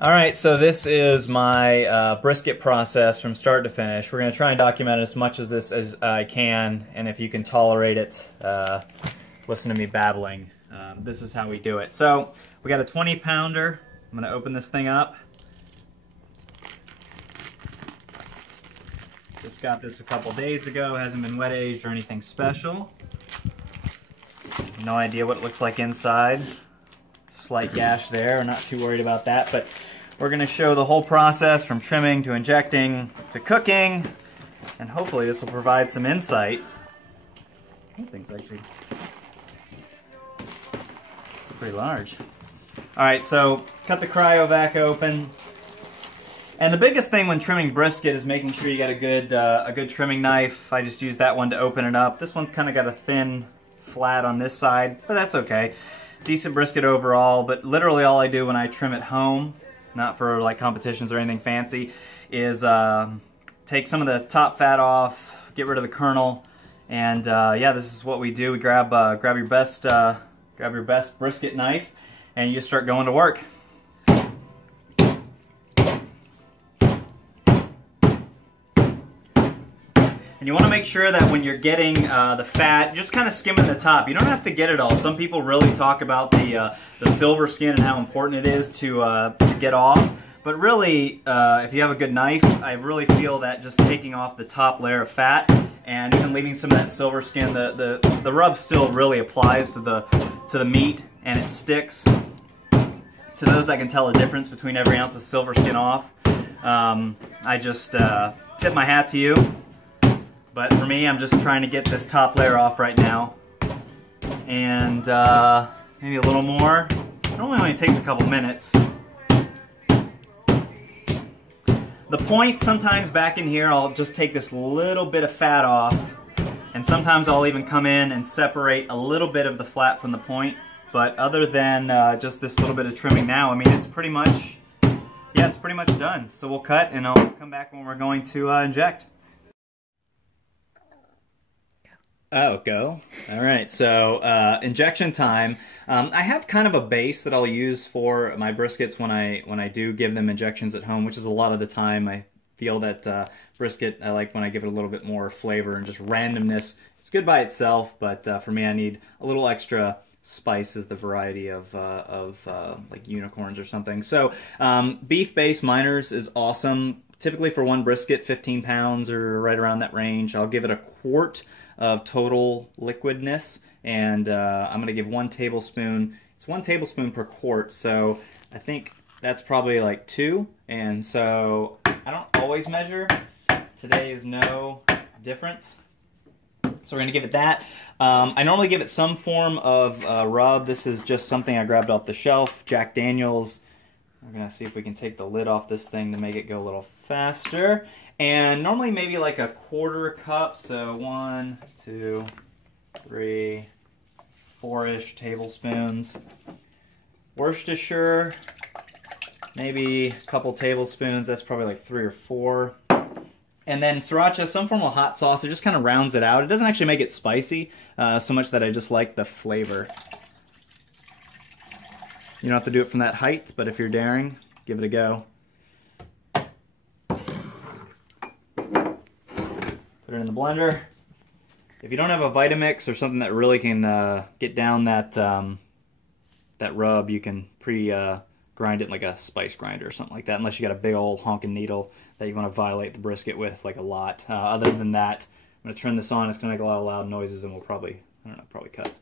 Alright, so this is my brisket process from start to finish. We're going to try and document as much of this as I can, and if you can tolerate it, listen to me babbling. This is how we do it. So, we got a 20-pounder. I'm going to open this thing up. Just got this a couple days ago. Hasn't been wet aged or anything special. No idea what it looks like inside. Slight gash there, not too worried about that, but we're going to show the whole process from trimming to injecting to cooking, and hopefully this will provide some insight. These things actually are pretty large. Alright, so cut the cryovac open. And the biggest thing when trimming brisket is making sure you got a good trimming knife. I just used that one to open it up. This one's kind of got a thin flat on this side, but that's okay. Decent brisket overall, but literally all I do when I trim at home, not for like competitions or anything fancy, is take some of the top fat off, get rid of the kernel, and yeah, this is what we do. We grab your best brisket knife, and you just start going to work. And you want to make sure that when you're getting the fat, just kind of skimming the top. You don't have to get it all. Some people really talk about the silver skin and how important it is to get off. But really, if you have a good knife, I really feel that just taking off the top layer of fat and even leaving some of that silver skin, the rub still really applies to the meat and it sticks. To those that can tell the difference between every ounce of silver skin off, I just tip my hat to you. But for me, I'm just trying to get this top layer off right now. And maybe a little more. It only takes a couple minutes. The point, sometimes back in here, I'll just take this little bit of fat off. And sometimes I'll even come in and separate a little bit of the flat from the point. But other than just this little bit of trimming now, I mean, it's pretty much, yeah, it's pretty much done. So we'll cut and I'll come back when we're going to inject. Oh, go. All right, so injection time. I have kind of a base that I'll use for my briskets when I do give them injections at home, which is a lot of the time. I feel that brisket, I like when I give it a little bit more flavor and just randomness. It's good by itself, but for me, I need a little extra spice as the variety of like unicorns or something. So beef base miners is awesome. Typically for one brisket, 15 pounds or right around that range. I'll give it a quart of total liquidness, and I'm going to give 1 tablespoon. It's 1 tablespoon per quart, so I think that's probably like 2, and so I don't always measure. Today is no difference. So we're going to give it that. I normally give it some form of rub. This is just something I grabbed off the shelf, Jack Daniels. We're going to see if we can take the lid off this thing to make it go a little faster. And normally maybe like a 1/4 cup, so 1, 2, 3, 4-ish tablespoons. Worcestershire, maybe a couple tablespoons, that's probably like 3 or 4. And then sriracha, some form of hot sauce, it just kind of rounds it out. It doesn't actually make it spicy, so much that I just like the flavor. You don't have to do it from that height, but if you're daring, give it a go. Put it in the blender. If you don't have a Vitamix or something that really can get down that that rub, you can grind it in like a spice grinder or something like that, unless you got a big old honking needle that you want to violate the brisket with like a lot. Other than that, I'm going to turn this on. It's going to make a lot of loud noises, and we'll probably, I don't know, probably cut.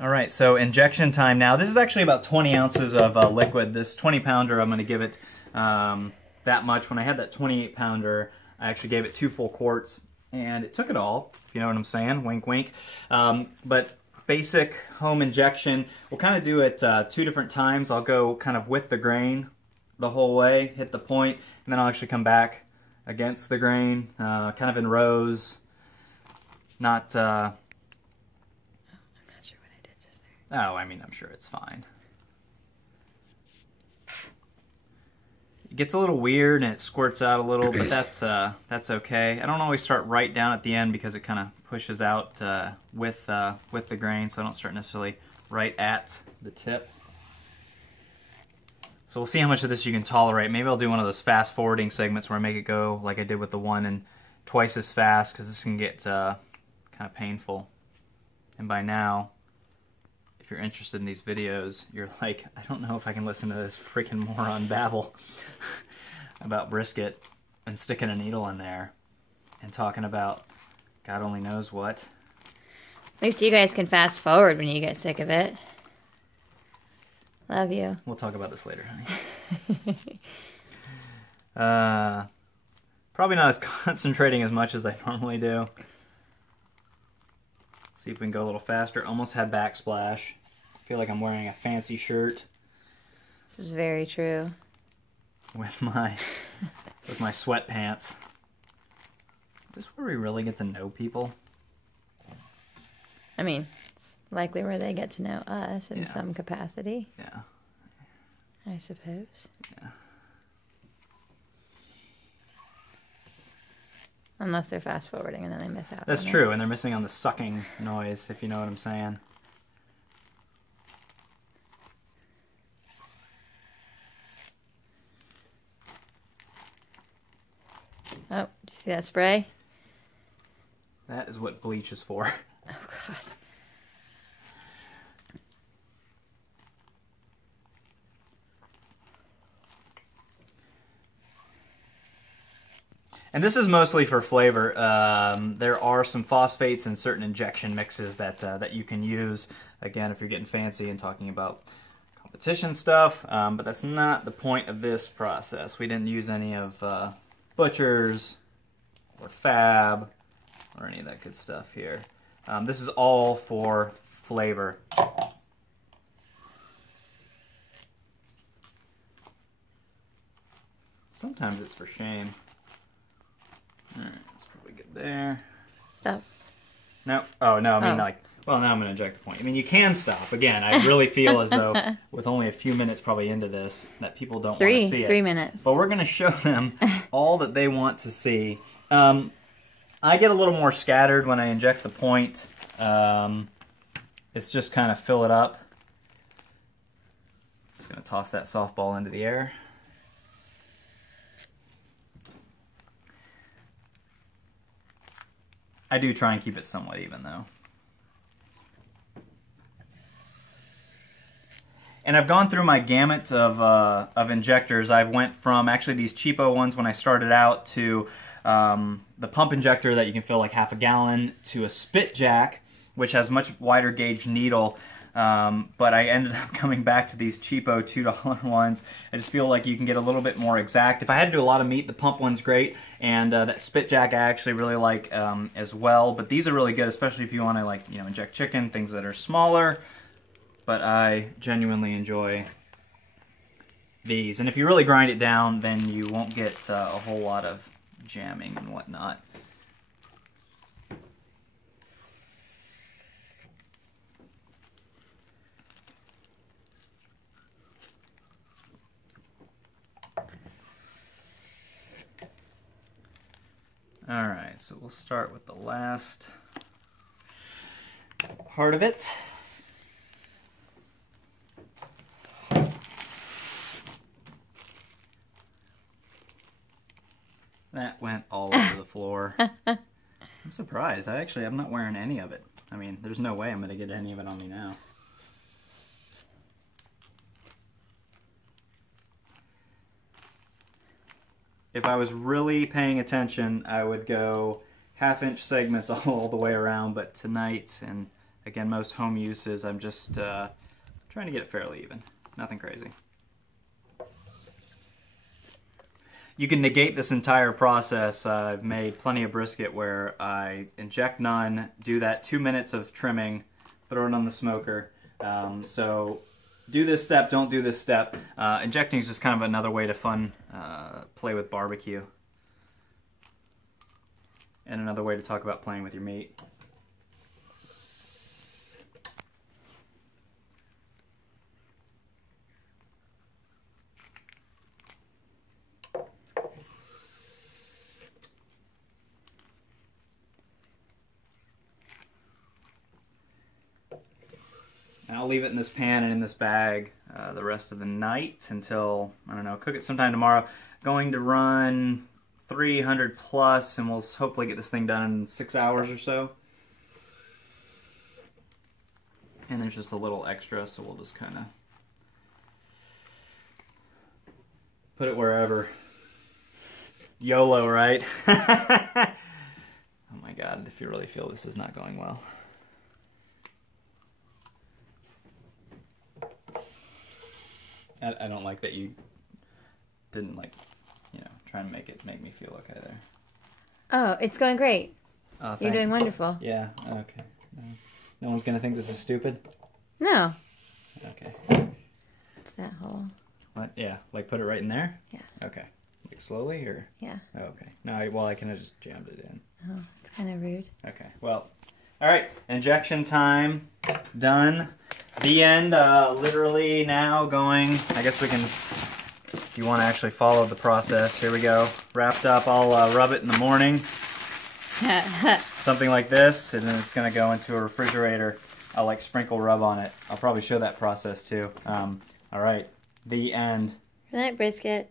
Alright, so injection time now. This is actually about 20 ounces of liquid. This 20-pounder, I'm going to give it that much. When I had that 28-pounder, I actually gave it 2 full quarts, and it took it all, if you know what I'm saying. Wink, wink. But basic home injection, we'll kind of do it 2 different times. I'll go kind of with the grain the whole way, hit the point, and then I'll actually come back against the grain, kind of in rows, not... Oh, I mean, I'm sure it's fine. It gets a little weird and it squirts out a little, but that's okay. I don't always start right down at the end because it kind of pushes out with the grain, so I don't start necessarily right at the tip. So we'll see how much of this you can tolerate. Maybe I'll do one of those fast forwarding segments where I make it go like I did with the one and twice as fast, because this can get kind of painful. And by now, if you're interested in these videos, you're like, I don't know if I can listen to this freaking moron babble about brisket and sticking a needle in there and talking about God only knows what. At least you guys can fast forward when you get sick of it. Love you. We'll talk about this later, honey. Probably not as concentrating as much as I normally do. See if we can go a little faster. Almost had backsplash. Feel like I'm wearing a fancy shirt. This is very true. With my sweatpants. Is this where we really get to know people? I mean, it's likely where they get to know us in some capacity. Yeah. I suppose. Yeah. Unless they're fast forwarding and then they miss out. That's true, and they're missing on the sucking noise, if you know what I'm saying. Oh, did you see that spray? That is what bleach is for. Oh, God. And this is mostly for flavor. There are some phosphates in certain injection mixes that you can use, again, if you're getting fancy and talking about competition stuff, but that's not the point of this process. We didn't use any of Butcher's or Fab or any of that good stuff here. This is all for flavor. Sometimes it's for shame. Alright, that's probably good there. Stop. No. Oh, no, I mean, like, well, now I'm going to inject the point. I mean, you can stop. Again, I really feel as though, with only a few minutes probably into this, that people don't want to see it. 3 minutes. But we're going to show them all that they want to see. I get a little more scattered when I inject the point. It's just kind of fill it up. Just going to toss that softball into the air. I do try and keep it somewhat even, though. And I've gone through my gamut of injectors. I went from actually these cheapo ones when I started out to the pump injector that you can fill like half a gallon, to a spit jack, which has much wider gauge needle. But I ended up coming back to these cheapo $2 ones. I just feel like you can get a little bit more exact. If I had to do a lot of meat, the pump one's great, and that spit jack I actually really like as well. But these are really good, especially if you want to, like, you know, inject chicken, things that are smaller. But I genuinely enjoy these. And if you really grind it down, then you won't get a whole lot of jamming and whatnot. Alright, so we'll start with the last part of it. That went all over the floor. I'm surprised. I'm not wearing any of it. I mean, there's no way I'm going to get any of it on me now. If I was really paying attention, I would go half-inch segments all the way around, but tonight, and again, most home uses, I'm just trying to get it fairly even. Nothing crazy. You can negate this entire process. I've made plenty of brisket where I inject none, do that 2 minutes of trimming, throw it on the smoker. So do this step, don't do this step. Injecting is just kind of another way to play with barbecue. And another way to talk about playing with your meat. And I'll leave it in this pan and in this bag the rest of the night until, I don't know, cook it sometime tomorrow. Going to run 300 plus, and we'll hopefully get this thing done in 6 hours or so. And there's just a little extra, so we'll just kind of put it wherever. YOLO, right? Oh my God, if you really feel this is not going well. I don't like that you didn't, like, you know, try and make me feel okay there. Oh, it's going great. Oh, you're doing wonderful. Yeah, okay. No one's going to think this is stupid? No. Okay. What's that hole? What? Yeah, like put it right in there? Yeah. Okay. Like slowly, or? Yeah. Oh, okay. No, well, I can have just jammed it in. Oh, it's kind of rude. Okay, well, all right, injection time, done. The end, literally now going, I guess we can, if you want to actually follow the process, here we go. Wrapped up, I'll rub it in the morning. Something like this, and then it's going to go into a refrigerator. I'll like sprinkle rub on it. I'll probably show that process too. All right, the end. Good night, Brisket.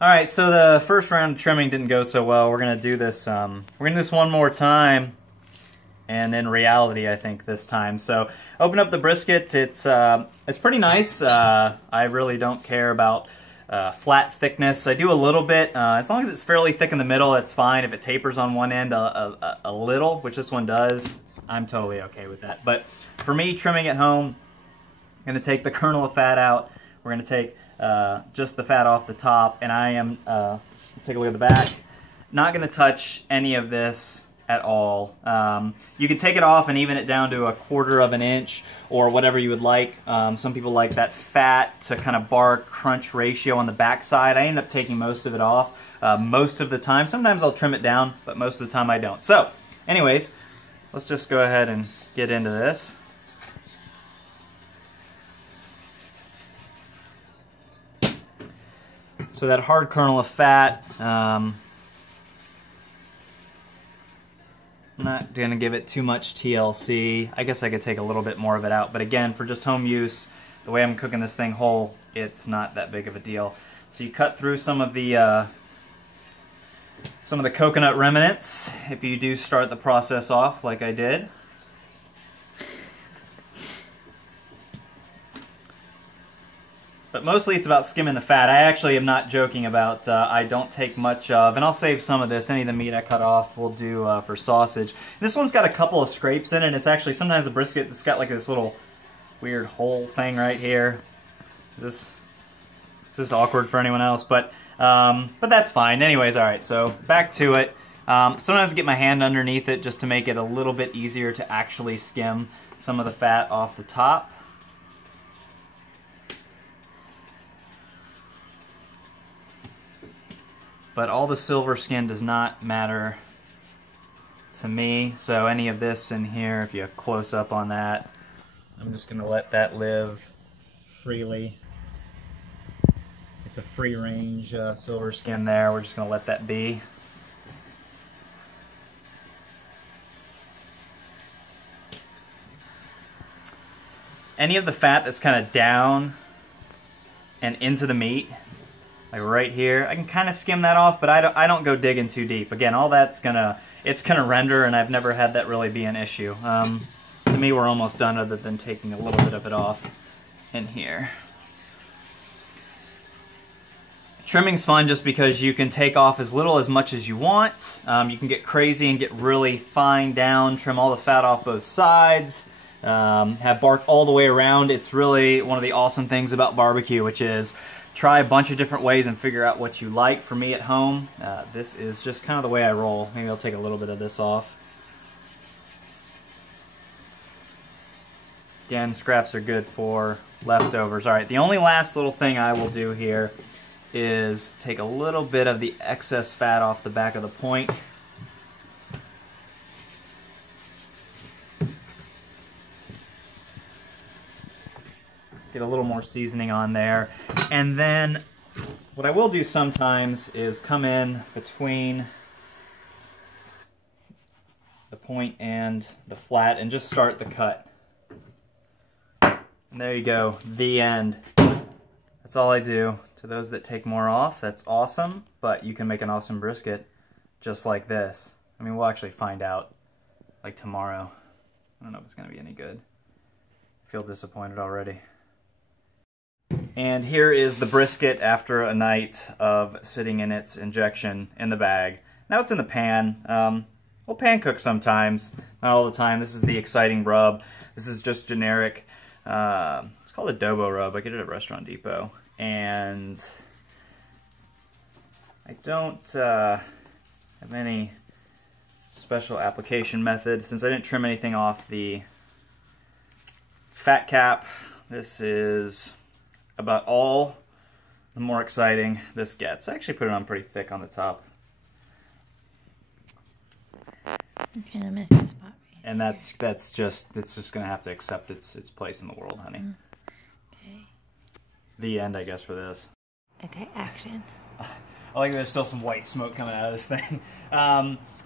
All right, so the first round of trimming didn't go so well. We're going to do this, one more time, and in reality, I think, this time. So open up the brisket. It's pretty nice. I really don't care about flat thickness. I do a little bit. As long as it's fairly thick in the middle, it's fine. If it tapers on one end a little, which this one does, I'm totally okay with that. But for me, trimming at home, I'm going to take the kernel of fat out. We're going to take just the fat off the top, and I am, let's take a look at the back, not going to touch any of this at all. You can take it off and even it down to 1/4 of an inch or whatever you would like. Some people like that fat to kind of bark crunch ratio on the back side. I end up taking most of it off most of the time. Sometimes I'll trim it down, but most of the time I don't. So anyways, let's just go ahead and get into this. So that hard kernel of fat, I'm not going to give it too much TLC. I guess I could take a little bit more of it out, but again, for just home use, the way I'm cooking this thing whole, it's not that big of a deal. So you cut through some of the coconut remnants if you do start the process off like I did. But mostly it's about skimming the fat. I actually am not joking about I don't take much of, and I'll save some of this. Any of the meat I cut off we'll do for sausage. This one's got a couple of scrapes in it. It's actually, sometimes the brisket, it's got like this little weird hole thing right here. Is this awkward for anyone else? But that's fine. Anyways, all right, so back to it. Sometimes I get my hand underneath it just to make it a little bit easier to actually skim some of the fat off the top. But all the silver skin does not matter to me. So any of this in here, if you have close up on that, I'm just going to let that live freely. It's a free range silver skin there. We're just going to let that be. Any of the fat that's kind of down and into the meat, like right here, I can kind of skim that off, but I don't go digging too deep. Again, all that's it's gonna render, and I've never had that really be an issue. To me, we're almost done, other than taking a little bit of it off in here. Trimming's fun just because you can take off as little as much as you want. You can get crazy and get really fine down, trim all the fat off both sides, have bark all the way around. It's really one of the awesome things about barbecue, which is try a bunch of different ways and figure out what you like. For me at home, this is just kind of the way I roll. Maybe I'll take a little bit of this off. Again, scraps are good for leftovers. All right, the only last little thing I will do here is take a little bit of the excess fat off the back of the point. Get a little more seasoning on there. And then what I will do sometimes is come in between the point and the flat, and just start the cut. And there you go, the end. That's all I do. To those that take more off, that's awesome, but you can make an awesome brisket just like this. I mean, we'll actually find out like tomorrow. I don't know if it's gonna be any good. I feel disappointed already. And here is the brisket after a night of sitting in its injection in the bag. Now it's in the pan. We'll pan cook sometimes, not all the time. This is the exciting rub. This is just generic. It's called adobo rub. I get it at Restaurant Depot. And I don't have any special application method since I didn't trim anything off the fat cap. This is about all the more exciting this gets. I actually put it on pretty thick on the top. I'm kind of missing a spot right And it's just gonna have to accept its place in the world, honey. Okay. The end, I guess, for this. Okay, action. I like there's still some white smoke coming out of this thing.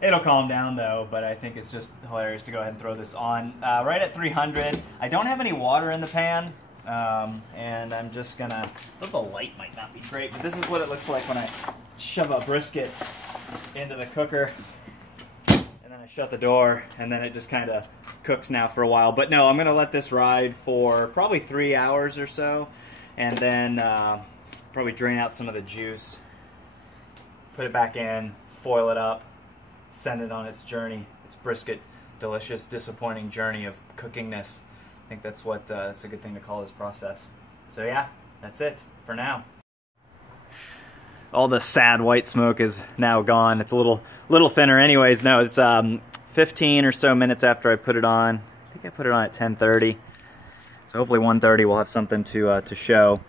It'll calm down though, but I think it's just hilarious to go ahead and throw this on. Right at 300. I don't have any water in the pan, and I'm just gonna, the light might not be great, but this is what it looks like when I shove a brisket into the cooker. And then I shut the door, and then it just kind of cooks now for a while. But no, I'm gonna let this ride for probably 3 hours or so, and then probably drain out some of the juice, put it back in, foil it up, send it on its journey, its brisket, delicious, disappointing journey of cookingness. I think that's what that's a good thing to call this process. So yeah, that's it for now. All the sad white smoke is now gone. It's a little thinner anyways. No, it's 15 or so minutes after I put it on. I think I put it on at 10:30. So hopefully 1:30 we'll have something to show.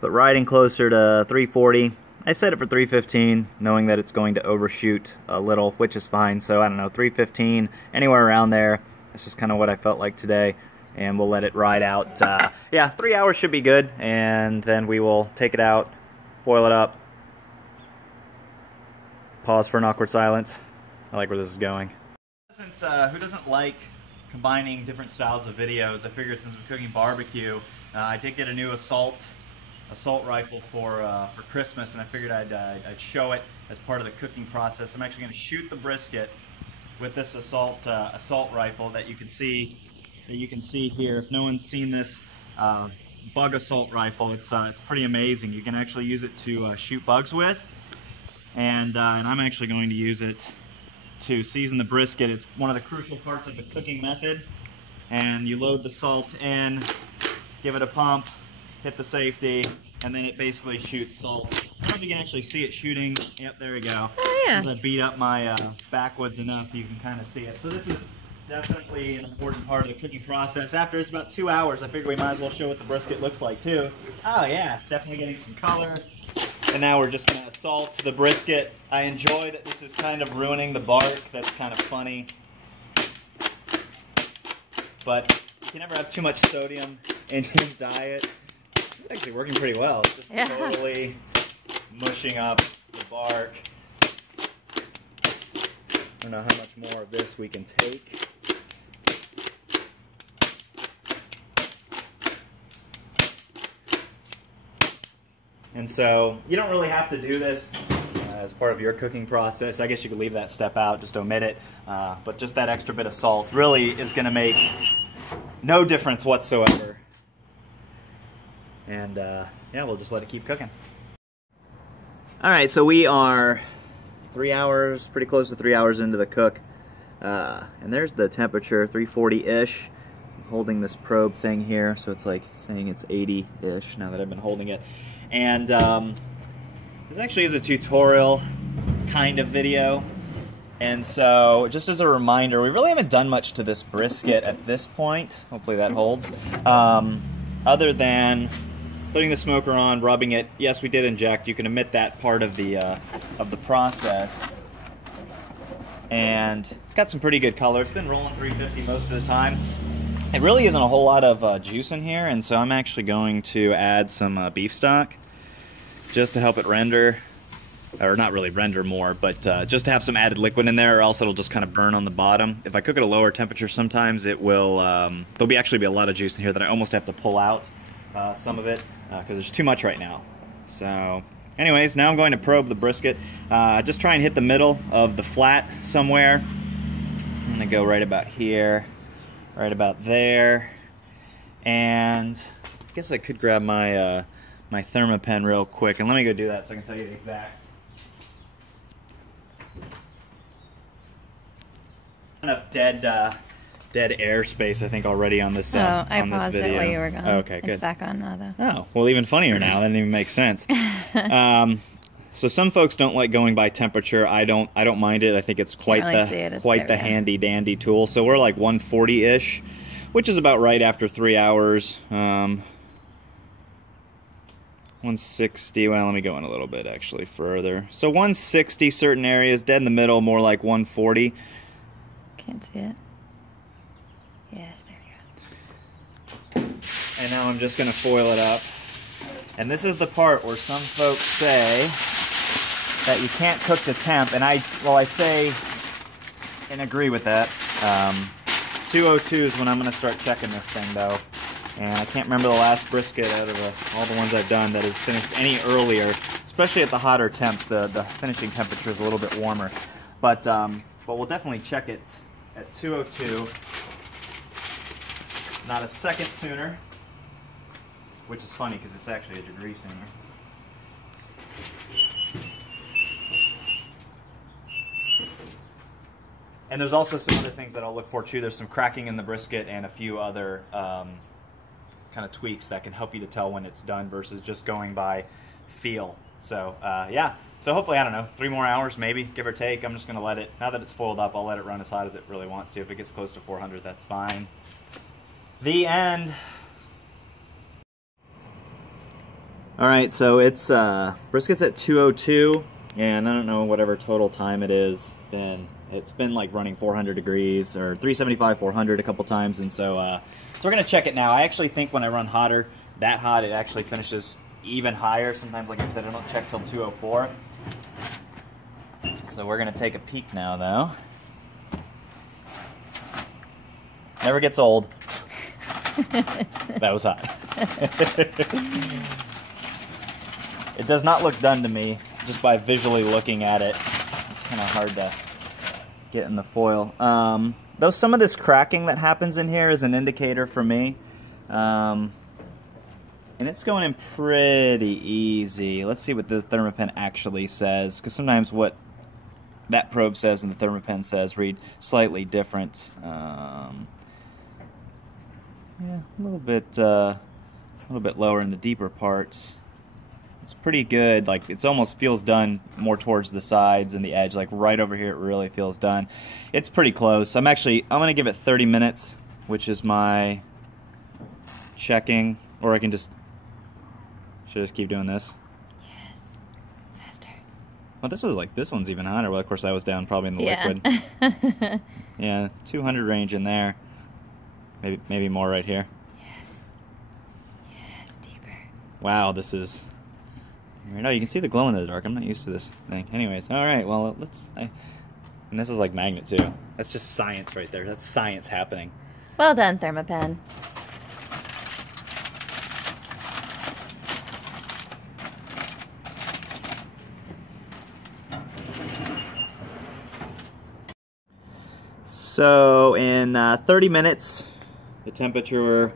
But riding closer to 3:40. I set it for 3:15, knowing that it's going to overshoot a little, which is fine. So I don't know, 3:15, anywhere around there. That's just kind of what I felt like today. And we'll let it ride out. Yeah, 3 hours should be good. And then we will take it out, foil it up, pause for an awkward silence. I like where this is going. Who doesn't like combining different styles of videos? I figured since we're cooking barbecue, I did get a new assault rifle for Christmas, and I figured I'd show it as part of the cooking process. I'm actually going to shoot the brisket with this assault rifle that you can see here. If no one's seen this bug assault rifle, it's pretty amazing. You can actually use it to shoot bugs with, and I'm actually going to use it to season the brisket. It's one of the crucial parts of the cooking method. And you load the salt in, give it a pump, hit the safety, and then it basically shoots salt. I don't know if you can actually see it shooting. Yep, there we go. Oh yeah. As I beat up my backwoods enough, you can kind of see it. So this is definitely an important part of the cooking process. After it's about 2 hours, I figure we might as well show what the brisket looks like too. Oh yeah, it's definitely getting some color. And now we're just going to salt the brisket. I enjoy that this is kind of ruining the bark. That's kind of funny. But you can never have too much sodium in your diet. It's actually working pretty well. It's just totally mushing up the bark. I don't know how much more of this we can take. And so you don't really have to do this as part of your cooking process. I guess you could leave that step out, just omit it. But just that extra bit of salt really is going to make no difference whatsoever. And yeah, we'll just let it keep cooking. All right, so we are 3 hours, pretty close to 3 hours into the cook. And there's the temperature, 340-ish. I'm holding this probe thing here, so it's like saying it's 80-ish now that I've been holding it. And this actually is a tutorial kind of video. And so, just as a reminder, we really haven't done much to this brisket at this point. Hopefully that holds. Other than putting the smoker on, rubbing it. Yes, we did inject. You can omit that part of the process. And it's got some pretty good color. It's been rolling 350 most of the time. It really isn't a whole lot of juice in here, and so I'm actually going to add some beef stock just to help it render. or not really render more, but just to have some added liquid in there, or else it'll just kind of burn on the bottom. If I cook at a lower temperature, sometimes it will, there'll actually be a lot of juice in here that I almost have to pull out some of it, because there's too much right now. So, anyways, now I'm going to probe the brisket. Just try and hit the middle of the flat somewhere. I'm gonna go right about here, right about there, and I guess I could grab my my Thermapen real quick, and let me go do that so I can tell you the exact. Enough dead air space, I think, already on this. I on this paused video. it while you were gone. Okay, good. It's back on now, though. Oh, well, even funnier now. That didn't even make sense. So some folks don't like going by temperature. I don't mind it. I think it's quite the handy dandy tool. So we're like 140-ish, which is about right after 3 hours. 160. Well, let me go in a little bit actually further. So 160 certain areas, dead in the middle, more like 140. Can't see it. Yes, there you go. And now I'm just going to foil it up. And this is the part where some folks say that you can't cook to temp, and I say and agree with that. 202 is when I'm going to start checking this thing, though. And I can't remember the last brisket out of all the ones I've done that has finished any earlier, especially at the hotter temps. The finishing temperature is a little bit warmer. But we'll definitely check it at 202. Not a second sooner, which is funny because it's actually a degree sooner. And there's also some other things that I'll look for too. There's some cracking in the brisket and a few other kind of tweaks that can help you to tell when it's done versus just going by feel. So yeah, so hopefully, I don't know, 3 more hours maybe, give or take. I'm just going to let it, now that it's foiled up, I'll let it run as hot as it really wants to. If it gets close to 400, that's fine. The end. Alright, so it's brisket's at 202, and I don't know whatever total time it is. It's been like running 400 degrees, or 375, 400 a couple times, and so we're going to check it now. I actually think when I run hotter, that hot, it actually finishes even higher. Sometimes, like I said, I don't check till 204. So we're going to take a peek now, though. Never gets old. That was hot. It does not look done to me, just by visually looking at it. It's kind of hard to get in the foil. Though some of this cracking that happens in here is an indicator for me. And it's going in pretty easy. Let's see what the Thermapen actually says, because sometimes what that probe says and the Thermapen says read slightly different. Yeah, a little bit lower in the deeper parts. It's pretty good. Like, it almost feels done more towards the sides and the edge. Like right over here, it really feels done. It's pretty close. I'm gonna give it 30 minutes, which is my checking, or I can just, should I just keep doing this? Yes, faster. Well, this one's even hotter. Well, of course, I was down probably in the liquid. Yeah, 200 range in there. Maybe more right here. Yes. Yes, deeper. Wow, this is. No, you can see the glow in the dark. I'm not used to this thing. Anyways, all right. Well, and this is like magnet too. That's just science right there. That's science happening. Well done, Thermapen. So in 30 minutes, the temperature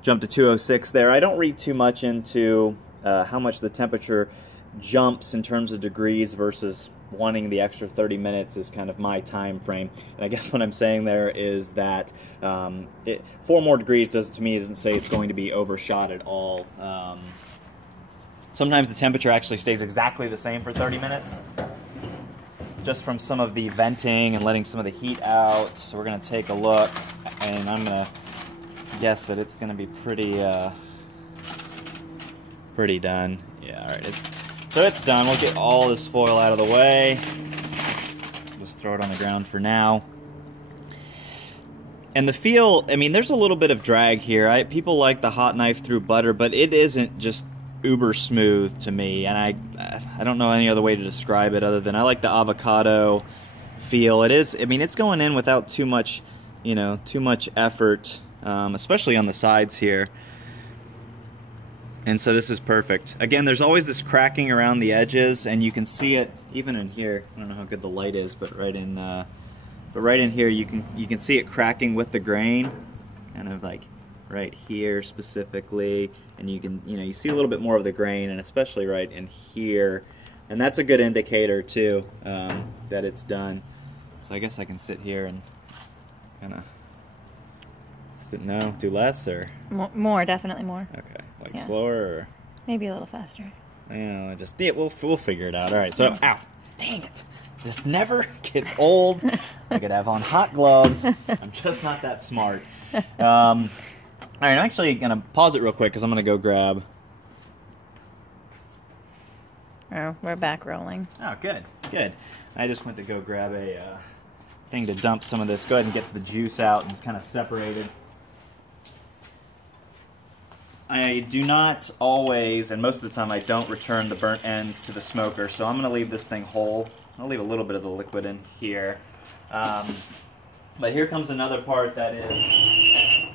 jumped to 206 there. I don't read too much into how much the temperature jumps in terms of degrees versus wanting the extra 30 minutes is kind of my time frame. And I guess what I'm saying there is that 4 more degrees to me doesn't say it's going to be overshot at all. Sometimes the temperature actually stays exactly the same for 30 minutes. Just from some of the venting and letting some of the heat out. So we're going to take a look, and I'm going to guess that it's going to be pretty done. Yeah, all right. So it's done. We'll get all this foil out of the way. Just throw it on the ground for now. And the feel, I mean, there's a little bit of drag here. People like the hot knife through butter, but it isn't just uber smooth to me. And I don't know any other way to describe it other than I like the avocado feel. It is, I mean, it's going in without too much, you know, too much effort, especially on the sides here. And so this is perfect. Again, there's always this cracking around the edges, and you can see it even in here. I don't know how good the light is, but right in here you can see it cracking with the grain, kind of like right here specifically, and you see a little bit more of the grain, and especially right in here, and that's a good indicator too that it's done. So I guess I can sit here and kind of do less or more, definitely more. Okay, like slower or maybe a little faster. Yeah, we'll figure it out. All right, so ow, dang it, this never gets old. I could have on hot gloves. I'm just not that smart. All right, I'm actually gonna pause it real quick because I'm gonna go grab. Oh, we're back rolling. Oh, good. I just went to go grab a thing to dump some of this. Go ahead and get the juice out and it's kind of separated. I do not always, and most of the time I don't return the burnt ends to the smoker, so I'm going to leave this thing whole. I'll leave a little bit of the liquid in here. But here comes another part that is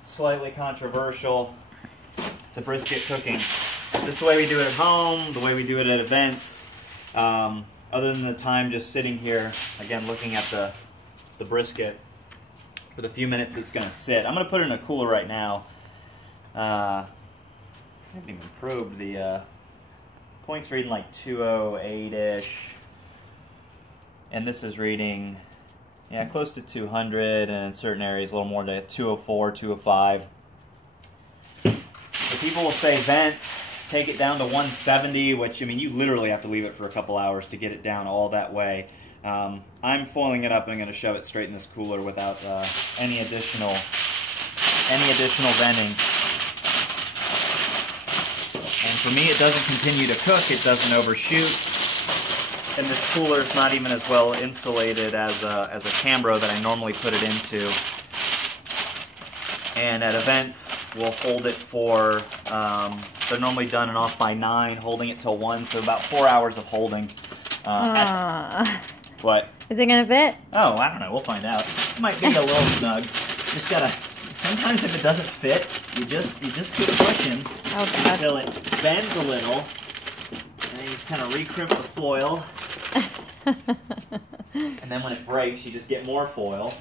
slightly controversial to brisket cooking. This is the way we do it at home, the way we do it at events. Other than the time just sitting here, again, looking at the brisket for the few minutes it's going to sit. I'm going to put it in a cooler right now. I haven't even probed the points reading like 208-ish, and this is reading, yeah, close to 200, and in certain areas a little more to 204, 205. So people will say vent, take it down to 170, which, I mean, you literally have to leave it for a couple hours to get it down all that way. I'm foiling it up and I'm going to shove it straight in this cooler without any additional venting. And for me, it doesn't continue to cook, it doesn't overshoot, and this cooler is not even as well insulated as a Cambro that I normally put it into. And at events, we'll hold it for, they're normally done and off by 9, holding it till 1, so about 4 hours of holding. What? Is it gonna fit? Oh, I don't know, we'll find out. It might be a little snug. Just gotta, sometimes if it doesn't fit, you just keep pushing until it bends a little, and then you just kind of recrimp the foil, and then when it breaks, you just get more foil.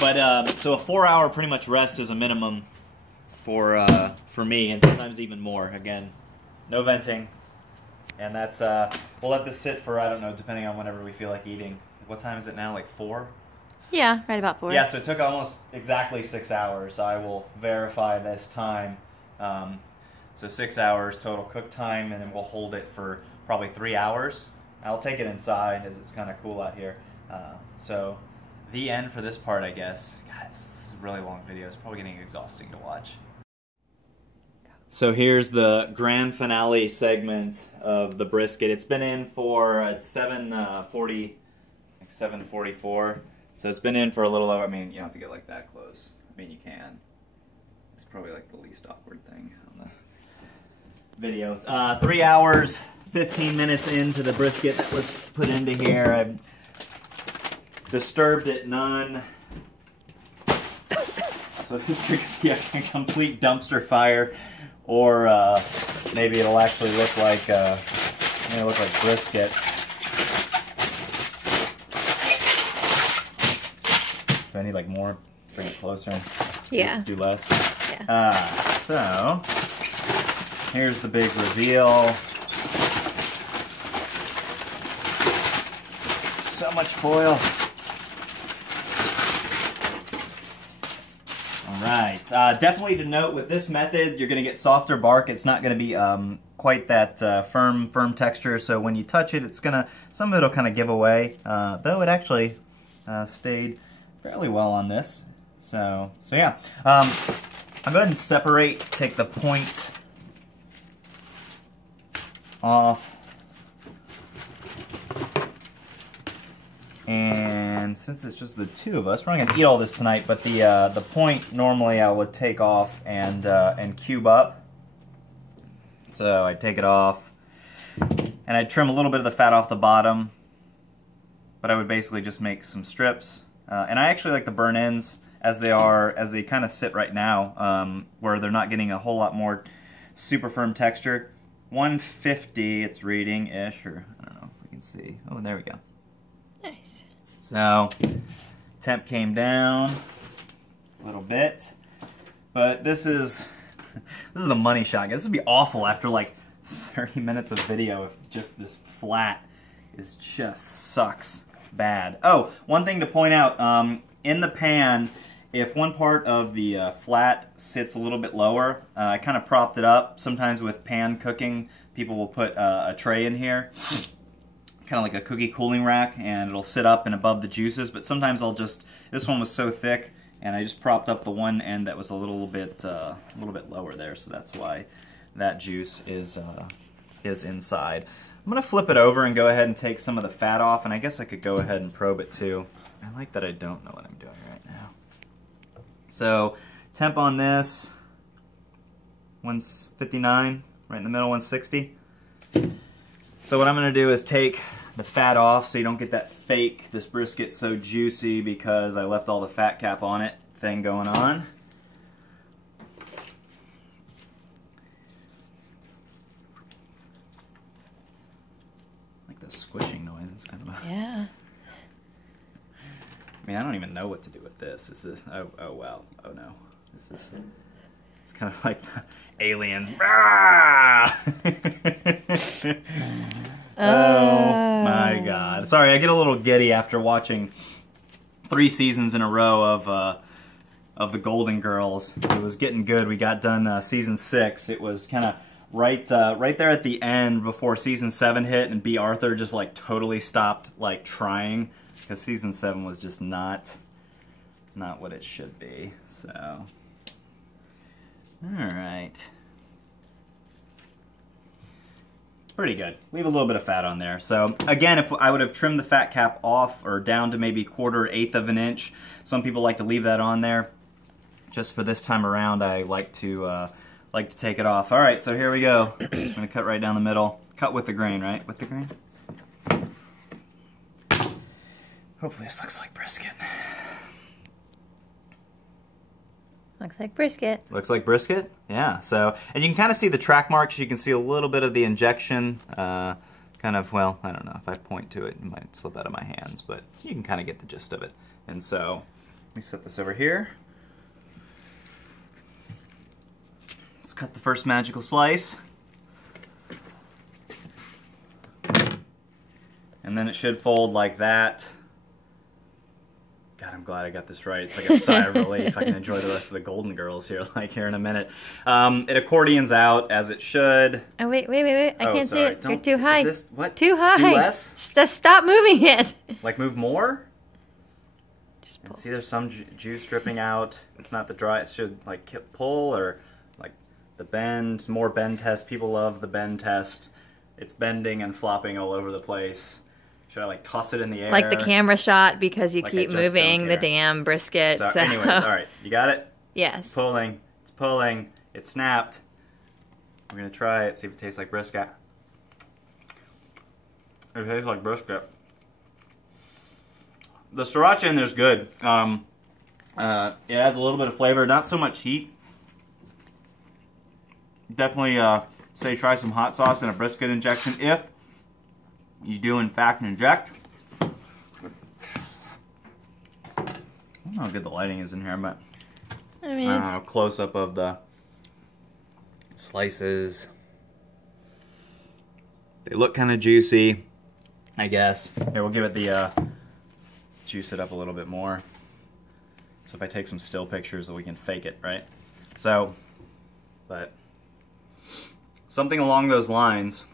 But so a 4-hour pretty much rest is a minimum for me, and sometimes even more. Again, no venting. And that's, we'll let this sit for, I don't know, depending on whenever we feel like eating. What time is it now, like 4? Yeah, right about 4. Yeah, so it took almost exactly 6 hours. I will verify this time. So 6 hours total cook time, and then we'll hold it for probably 3 hours. I'll take it inside as it's kind of cool out here. So the end for this part, I guess. God, this is a really long video. It's probably getting exhausting to watch. So here's the grand finale segment of the brisket. It's been in for 7:44. So it's been in for a little over. I mean, you don't have to get like that close. I mean, you can. It's probably like the least awkward thing on the video. 3 hours, 15 minutes into the brisket that was put into here. I've disturbed it none. So this could be a complete dumpster fire. Or maybe it'll actually look like brisket. Do I need like more? Bring it closer. Yeah. Do less. Yeah. So here's the big reveal. So much foil. Right. Definitely to note, with this method, you're going to get softer bark. It's not going to be quite that firm texture. So when you touch it, some of it will kind of give away. Though it actually stayed fairly well on this. So yeah. I'll go ahead and take the point off. And since it's just the two of us, we're not gonna eat all this tonight. But the point normally I would take off and cube up. So I'd take it off, and I'd trim a little bit of the fat off the bottom. But I would basically just make some strips. And I actually like the burn ends as they kind of sit right now, where they're not getting a whole lot more super firm texture. 150 it's reading-ish, or I don't know if we can see. Oh, there we go. Nice. So, temp came down a little bit. But this is the money shot. This would be awful after like 30 minutes of video if just this flat is just sucks bad. Oh, one thing to point out, in the pan, if one part of the flat sits a little bit lower, I kind of propped it up. Sometimes with pan cooking, people will put a tray in here, kind of like a cookie cooling rack, and it'll sit up and above the juices. But sometimes this one was so thick, and I just propped up the one end that was a little bit lower there, so that's why that juice is inside. I'm gonna flip it over and go ahead and take some of the fat off, and I guess I could go ahead and probe it too. I like that I don't know what I'm doing right now. So, temp on this, 159, right in the middle, 160. So what I'm going to do is take the fat off so you don't get that fake, this brisket so juicy because I left all the fat cap on it thing going on. I like the squishing noise. It's kind of Yeah. I mean, I don't even know what to do with this. Is this? Oh wow. Oh no. Is this? It's kind of like aliens. Oh my God. Sorry, I get a little giddy after watching 3 seasons in a row of the Golden Girls. It was getting good. We got done season 6. It was kind of right there at the end before season 7 hit, and B. Arthur just like totally stopped like trying. Because season 7 was just not what it should be. So, alright. Pretty good. Leave a little bit of fat on there. So, again, if I would have trimmed the fat cap off or down to maybe 1/4, 1/8 of an inch, some people like to leave that on there. Just for this time around, I like to take it off. Alright, so here we go. I'm going to cut right down the middle. Cut with the grain, right? With the grain? Hopefully this looks like brisket. Looks like brisket. Looks like brisket? Yeah. So, and you can kind of see the track marks. You can see a little bit of the injection. Kind of, well, I don't know. If I point to it, it might slip out of my hands. But you can kind of get the gist of it. And so, let me set this over here. Let's cut the first magical slice. And then it should fold like that. God, I'm glad I got this right. It's like a sigh of relief. I can enjoy the rest of the Golden Girls here in a minute. It accordions out as it should. Oh, wait. I can't see it. You're too high. Is this, what? Too high. Do less? Just stop moving it. Like move more? Just pull. See, there's some juice dripping out. It's not the dry. It should like pull or like the bend. More bend test. People love the bend test. It's bending and flopping all over the place. Should I like toss it in the air? Like the camera shot because you Like keep moving the damn brisket. So anyways, all right, you got it? Yes. It's pulling, it snapped. We're gonna try it, see if it tastes like brisket. It tastes like brisket. The sriracha in there's good. It adds a little bit of flavor, not so much heat. Definitely say try some hot sauce and a brisket injection if you do in fact inject. I don't know how good the lighting is in here, but I mean, I don't know, close up of the slices. They look kind of juicy, I guess. Here, we'll give it the juice it up a little bit more. So if I take some still pictures, we can fake it, right? So, but something along those lines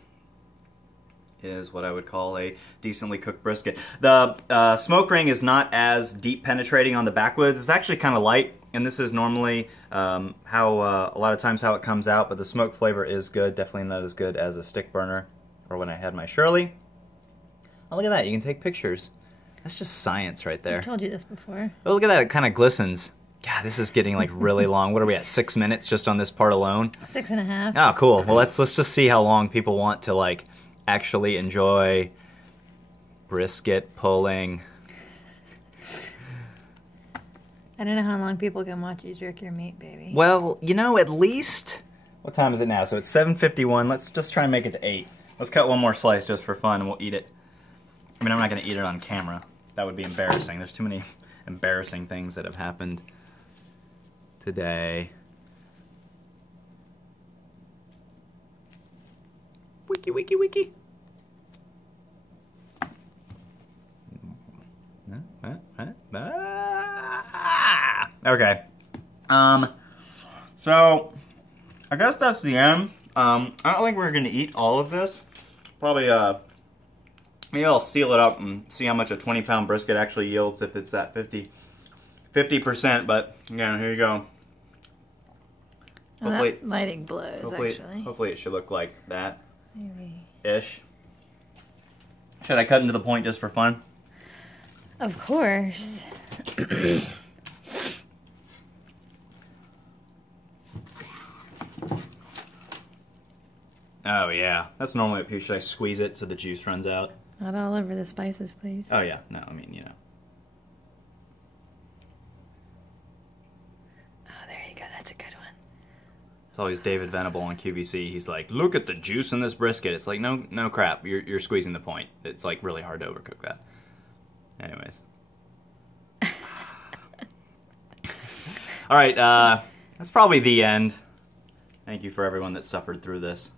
is what I would call a decently cooked brisket. The smoke ring is not as deep penetrating on the backwoods. It's actually kind of light, and this is normally how a lot of times how it comes out, but the smoke flavor is good. Definitely not as good as a stick burner or when I had my Shirley. Oh, look at that. You can take pictures. That's just science right there. I told you this before. Oh, look at that. It kind of glistens. God, this is getting like really long. What are we at? 6 minutes just on this part alone? 6.5. Oh, cool. Well, let's just see how long people want to like actually enjoy brisket pulling. I don't know how long people can watch you jerk your meat, baby. Well, you know, at least... What time is it now? So it's 7:51. Let's just try and make it to 8. Let's cut one more slice just for fun, and we'll eat it. I mean, I'm not going to eat it on camera. That would be embarrassing. There's too many embarrassing things that have happened today. Wiki, wiki, wiki. Okay. So I guess that's the end. I don't think we're gonna eat all of this. Probably maybe I'll seal it up and see how much a 20-pound brisket actually yields if it's at 50%. But yeah, here you go. Well, Hopefully, that lighting blows. Actually, hopefully it should look like that. Maybe. Ish. Should I cut into the point just for fun? Of course. Oh yeah, that's normally what people should. I squeeze it so the juice runs out. Not all over the spices, please. Oh yeah, no, I mean, you know. Oh, there you go. That's a good one. It's always David Venable on QVC. He's like, look at the juice in this brisket. It's like, no crap. You're squeezing the point. It's like really hard to overcook that. Anyways. All right, that's probably the end. Thank you for everyone that suffered through this.